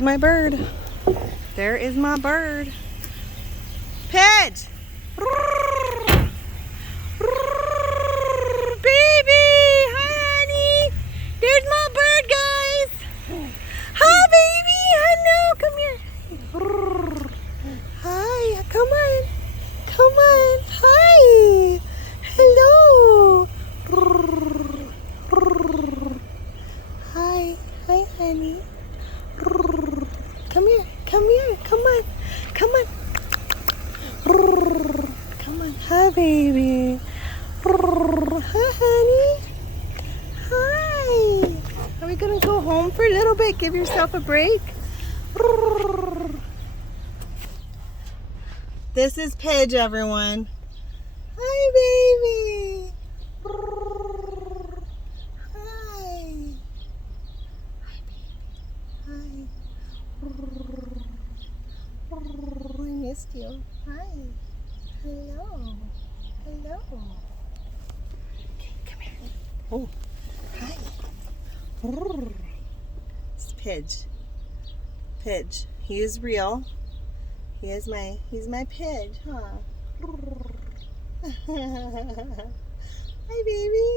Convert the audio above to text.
There's my bird. There is my bird. Pidge! Baby! Hi, honey! There's my bird, guys! Hi, baby! Hello! Come here! Hi! Come on! Come on! Hi! Hello! Hi! Hi, honey! Come here! Come here! Come on! Come on! Come on! Hi, baby! Hi, honey! Hi! Are we gonna go home for a little bit? Give yourself a break? This is Pidge, everyone. Hi, baby! Hi! Hi, baby! Hi! I missed you. Hi. Hello. Hello. Okay, come here. Oh, hi. It's Pidge. Pidge. He is real. He's my Pidge, huh? Hi, baby.